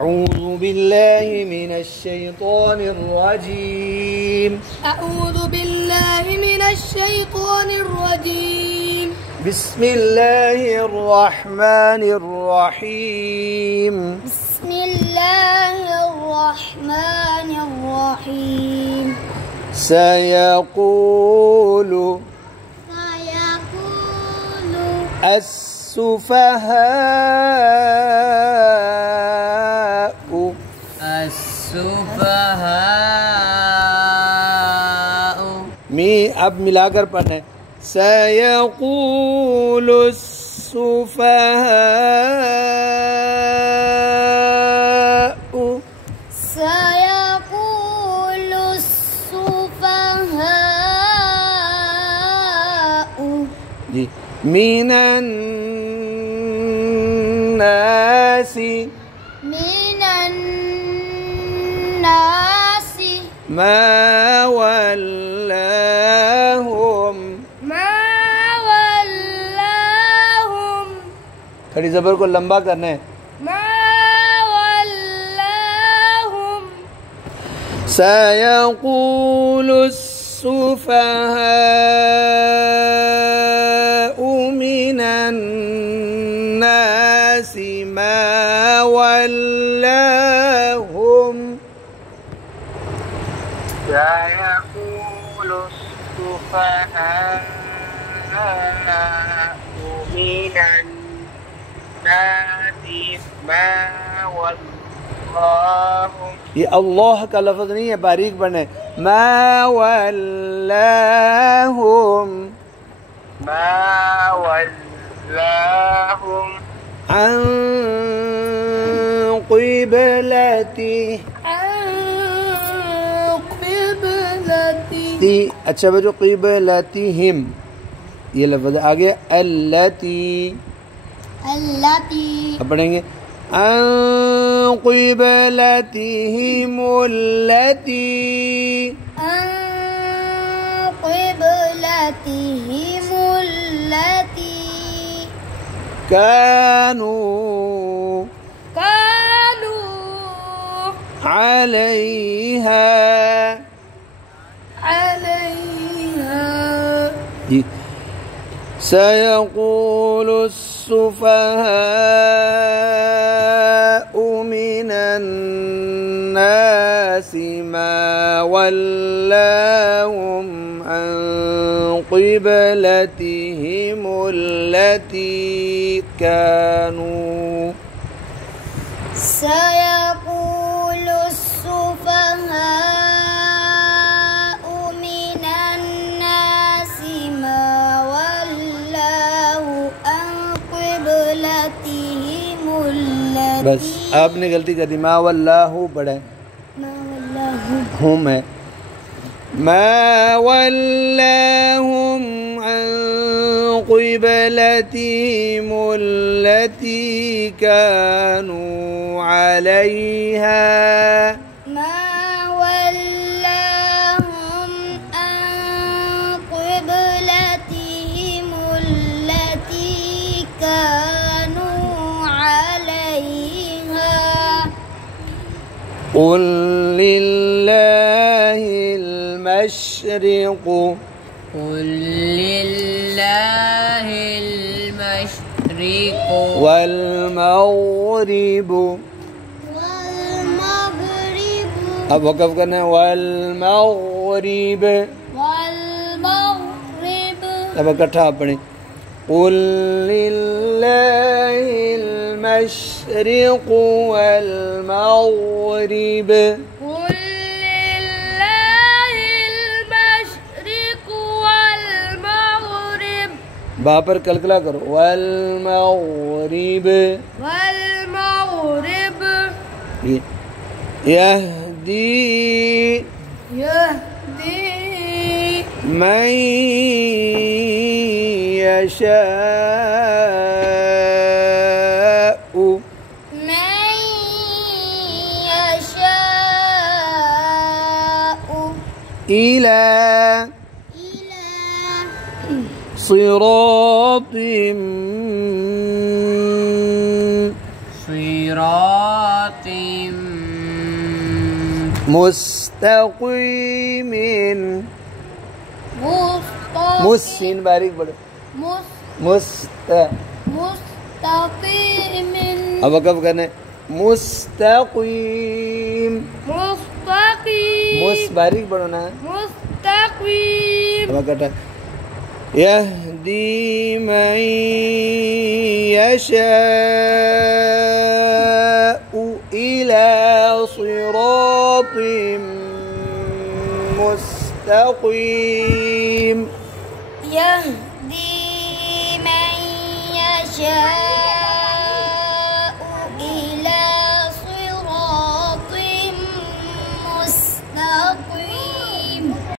أعوذ بالله من الشيطان الرجيم. أعوذ بالله من الشيطان الرجيم. بسم الله الرحمن الرحيم. بسم الله الرحمن الرحيم. سيقول السفهاء अब मिलाकर पढ़े। सयक़ूल السفهاء سيقول السفهاء जी من الناس ما ولاهم खड़ी जबर को लंबा करना है। सयक़ूल السفهاء من الناس ما ولاهم سيقول السفهاء من الناس ما ولاهم ये अल्लाह का लफ्ज़ नहीं है, बारीक बने। मा वल्लाहुम अन क़िबलती अच्छा बच्चों, क़िबलतिहिम ये लफ्ज़ आ गया। अल्लती अब पढ़ेंगे अन क़िबलतिहिम अल्लती कानू अलैहा जी। सयक़ूल السفهاء من الناس ما ولاهم عن قبلتهم التي كانوا سيقول السفهاء من الناس ما ولاه عن قبلتهم التي बस आपने गलती कर दी। मा वल्लाहु पढ़े, हम है। मा वल्लाहुम अन क़िबलतिहिम अल्लती कानू अलैहा قل لله المشرق والمغرب अब वक़फ़ करना है। والمغرب अब इकट्ठा पढ़ें। قل لله المشرق والمغرب बा पर कलकला करो। والمغرب يهدي من يشاء إلى صراط صراط مستقيم मुस्सिन बारीक बड़े मुस्तकीम अब कब करने मुस्तकीम मुस बारीक बड़ो ना मुस्तकीम अब कटा यहदी मन यशाउ इला सिरातिम मुस्तकीम यहदी मन यशा